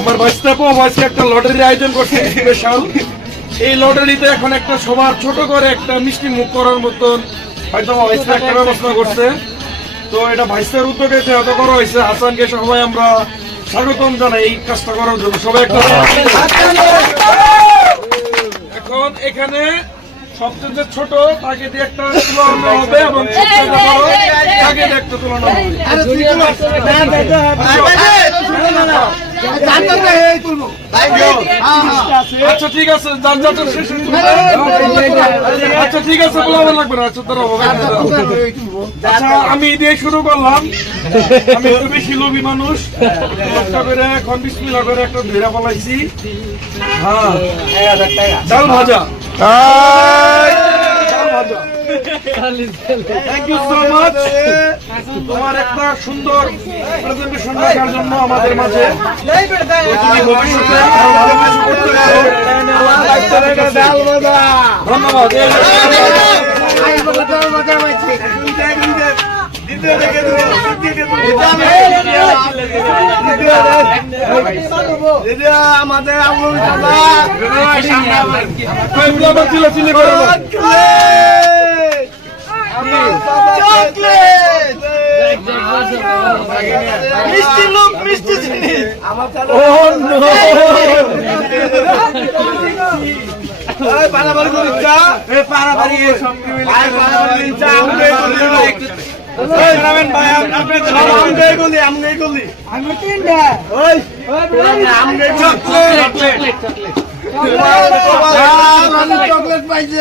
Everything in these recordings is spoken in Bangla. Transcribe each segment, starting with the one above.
আমার ভাইস্তা একটা লটারির আয়োজন করছে স্পেশাল। এই লটারিতে এখন একটা সবার ছোট করে একটা মিষ্টি মুখ করার মতন হয়তো ভাইস্তা একটা ব্যবস্থা করছে। তো এটা ভাইস্তার উদ্যোগে যেহেতু করা হয়েছে, হাসানকে সবাই আমরা স্বাগতম জানাই এই কাজটা করার জন্য। সবাই একটা এখন এখানে সবচেয়ে ছোট তাকে দিয়ে একটা তুলনা হবে এবং সবচেয়ে বড় তাকে দিয়ে একটা তুলনা হবে। আচ্ছা ঠিক আছে, যানজটের শেষে আচ্ছা ঠিক আছে, বলা লাগবে না। আচ্ছা আমি দিয়ে শুরু করলাম। আমি একটু বেশি লোভী মানুষ, একটা করে এখন বিসমিল্লাহ করে একটা ধরে ফলাইছি। হ্যাঁ, ডাল ভাজা। Thank you so much. তোমার একটা সুন্দর প্রেজেন্টেশন রাখার জন্য আমাদের মাঝে। তুমি ভবিষ্যতে আরো ভালো কিছু করতে পারো। ধন্যবাদ। আমাদের মিষ্টি লোক মিষ্টি জিনিস পারাবাড়ি করিচ্ছা পারাবাড়ি চকলেট পাইছে।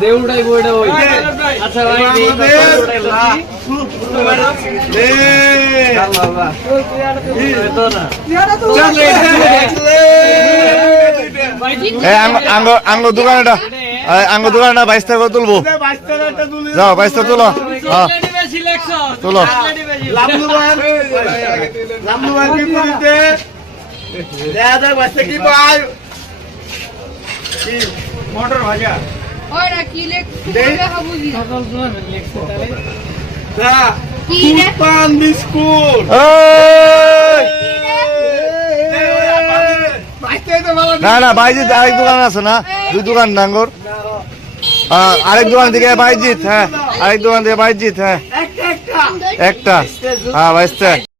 দেউড়াই বইটা ওই আচ্ছা ভাই আঙ্গ দোকানটা বাইশ টাকা তুলবো। যাও 22 টাকা তুলো। তুলো মটর ভাজা পান বিস্কুট। না না বাইজিৎ আরেক দোকান আছে না, 2 দোকান ডাঙ্গর। আরেক দোকান থেকে বাইজিৎ। হ্যাঁ, আরেক দোকান থেকে বাইজিৎ। হ্যাঁ, একটা। হ্যাঁ 22 টাকা।